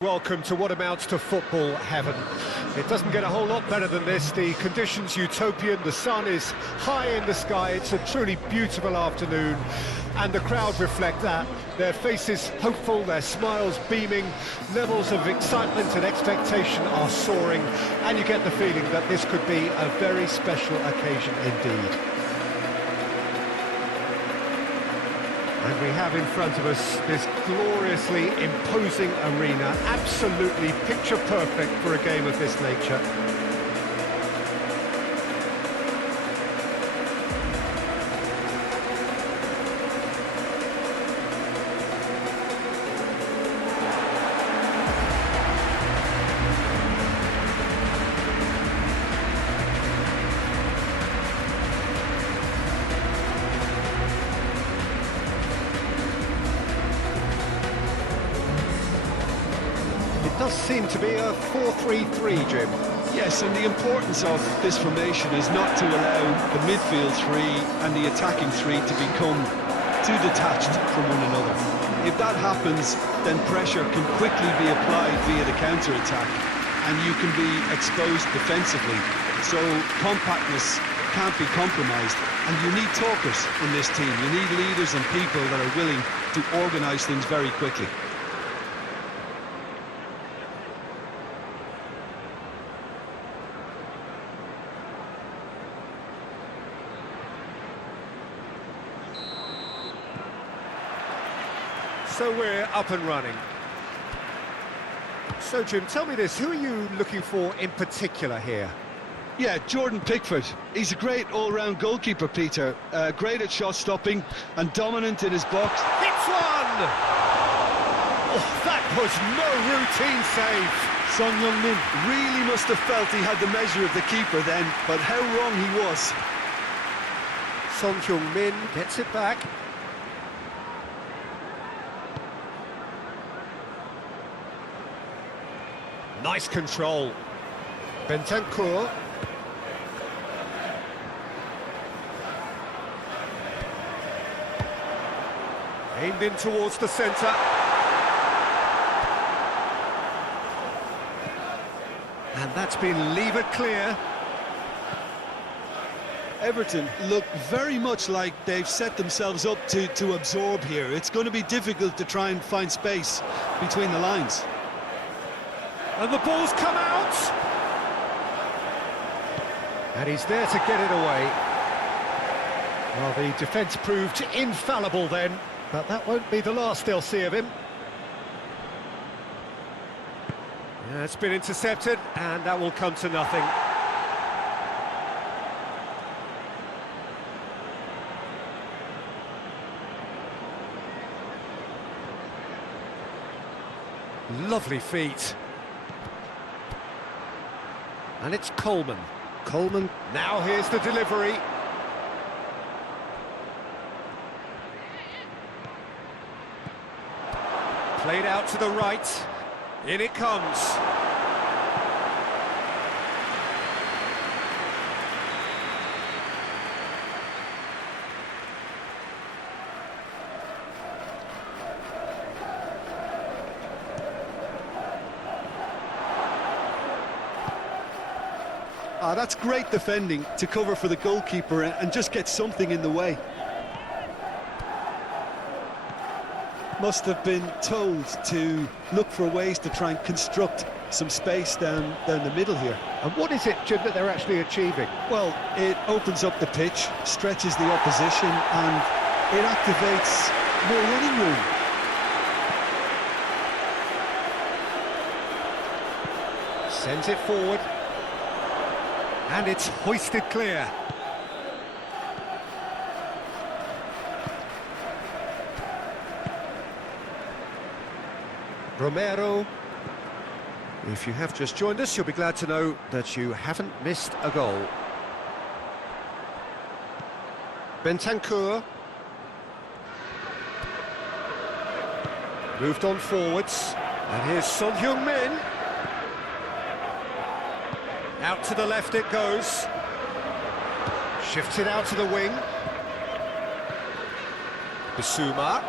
Welcome to what amounts to football heaven. It doesn't get a whole lot better than this. The conditions utopian, the sun is high in the sky, it's a truly beautiful afternoon, and the crowd reflect that. Their faces hopeful, their smiles beaming, levels of excitement and expectation are soaring, and you get the feeling that this could be a very special occasion indeed. And we have in front of us this gloriously imposing arena, absolutely picture perfect for a game of this nature. Does seem to be a 4-3-3, Jim. Yes, and the importance of this formation is not to allow the midfield three and the attacking three to become too detached from one another. If that happens, then pressure can quickly be applied via the counter-attack, and you can be exposed defensively. So compactness can't be compromised, and you need talkers in this team. You need leaders and people that are willing to organise things very quickly. So we're up and running. So, Jim, tell me this, who are you looking for in particular here? Yeah, Jordan Pickford. He's a great all-round goalkeeper, Peter. Great at shot stopping and dominant in his box. Hits one! Oh, that was no routine save. Son Heung-min really must have felt he had the measure of the keeper then, but how wrong he was. Son Heung-min gets it back. Nice control. Bentancur. Aimed in towards the centre. And that's been levered clear. Everton look very much like they've set themselves up to absorb here. It's going to be difficult to try and find space between the lines. And the ball's come out! And he's there to get it away. Well, the defence proved infallible then, but that won't be the last they'll see of him. Yeah, it's been intercepted, and that will come to nothing. Lovely feet. And it's Coleman. Coleman, now here's the delivery. Played out to the right. In it comes. That's great defending to cover for the goalkeeper and just get something in the way. Must have been told to look for ways to try and construct some space down the middle here. And what is it, Jim, that they're actually achieving? Well, it opens up the pitch, stretches the opposition, and it activates more running room. Sends it forward. And it's hoisted clear. Romero. If you have just joined us, you'll be glad to know that you haven't missed a goal. Bentancur. Moved on forwards. And here's Son Heung-min. Out to the left it goes. Shifts it out to the wing. Bissouma.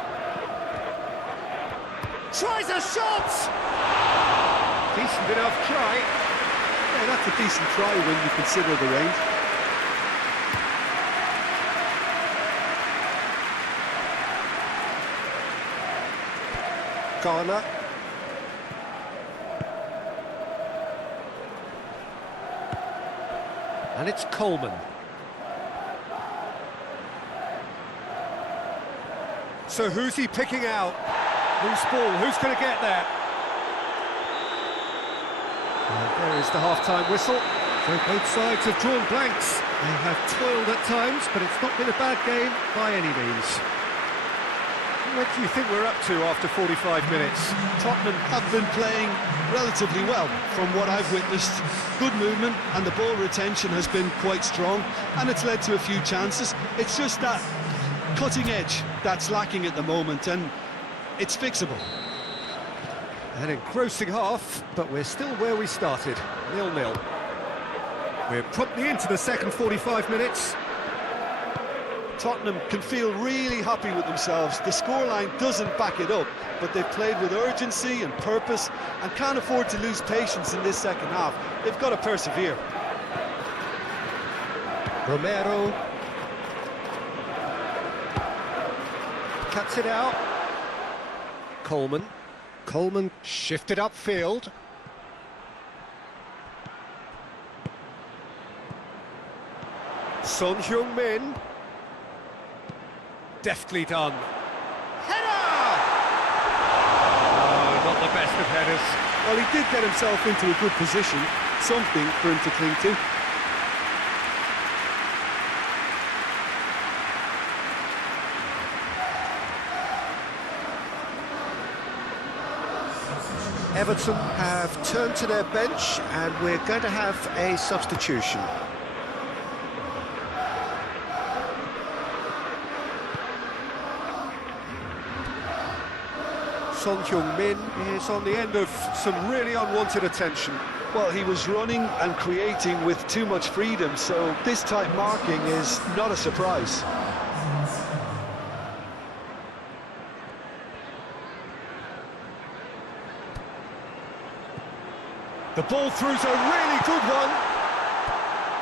Tries a shot! decent enough try. Yeah, that's a decent try when you consider the range. Garner. And it's Coleman. So who's he picking out? Loose ball, who's going to get there? And there is the half-time whistle. So both sides have drawn blanks. They have toiled at times, but it's not been a bad game by any means. What do you think we're up to after 45 minutes? Tottenham have been playing relatively well from what I've witnessed. Good movement and the ball retention has been quite strong, and it's led to a few chances. It's just that cutting edge that's lacking at the moment, and it's fixable. An engrossing half, but we're still where we started, 0-0. We're promptly into the second 45 minutes. Tottenham can feel really happy with themselves. The scoreline doesn't back it up, but they've played with urgency and purpose and can't afford to lose patience in this second half. They've got to persevere. Romero cuts it out. Coleman shifted upfield. Son Heung-min. Deftly done. Header! Oh, not the best of headers. Well, he did get himself into a good position, something for him to cling to. Everton have turned to their bench and we're going to have a substitution. Son Heung-min is on the end of some really unwanted attention. Well, he was running and creating with too much freedom, so this type marking is not a surprise. The ball through's a really good one.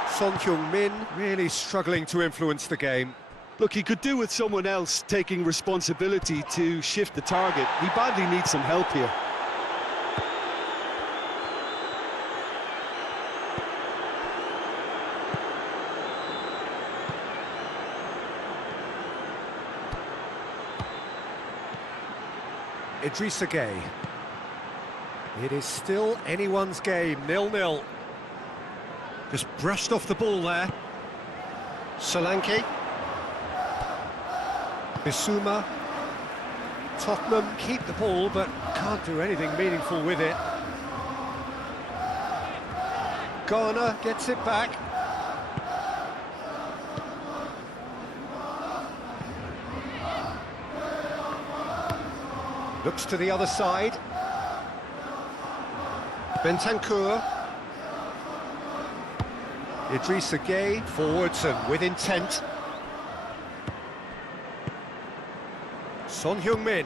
Son Heung-min really struggling to influence the game. Look, he could do with someone else taking responsibility to shift the target. He badly needs some help here. Idrissa Gueye. It is still anyone's game, 0-0. Just brushed off the ball there. Solanke. Bissouma. Tottenham keep the ball, but can't do anything meaningful with it. Garner gets it back. Looks to the other side. Bentancur. Idrissa Gueye forwards and with intent. Son Heung-min.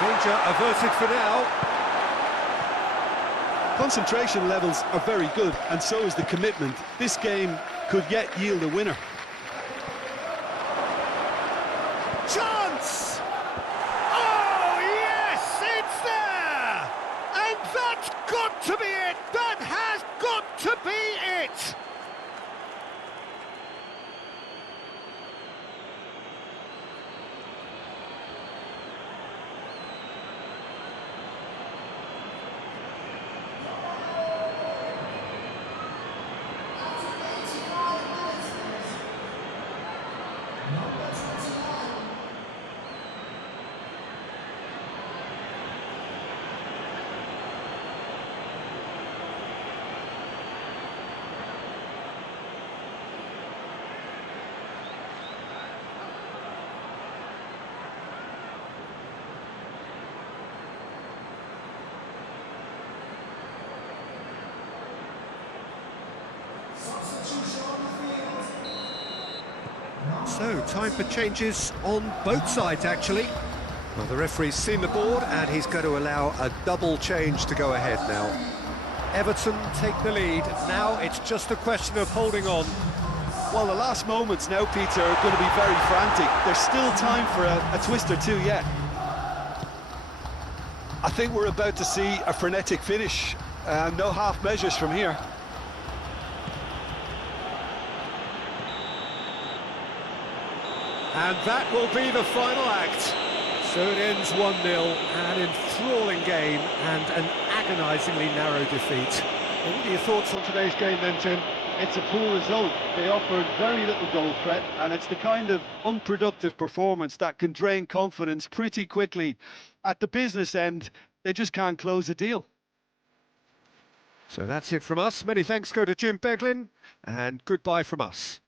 Danger averted for now. Concentration levels are very good, and so is the commitment. This game could yet yield a winner. Chance! Oh, yes, it's there! And that's got to be it! That has got to be it! So, time for changes on both sides, actually. Well, the referee's seen the board, and he's going to allow a double change to go ahead now. Everton take the lead. Now it's just a question of holding on. Well, the last moments now, Peter, are going to be very frantic. There's still time for a twist or two yet. I think we're about to see a frenetic finish. No half measures from here. And that will be the final act. So it ends 1-0, an enthralling game and an agonisingly narrow defeat. What are your thoughts on today's game then, Tim? It's a poor result. They offered very little goal threat, and it's the kind of unproductive performance that can drain confidence pretty quickly. At the business end, they just can't close a deal. So that's it from us. Many thanks go to Jim Beglin, and goodbye from us.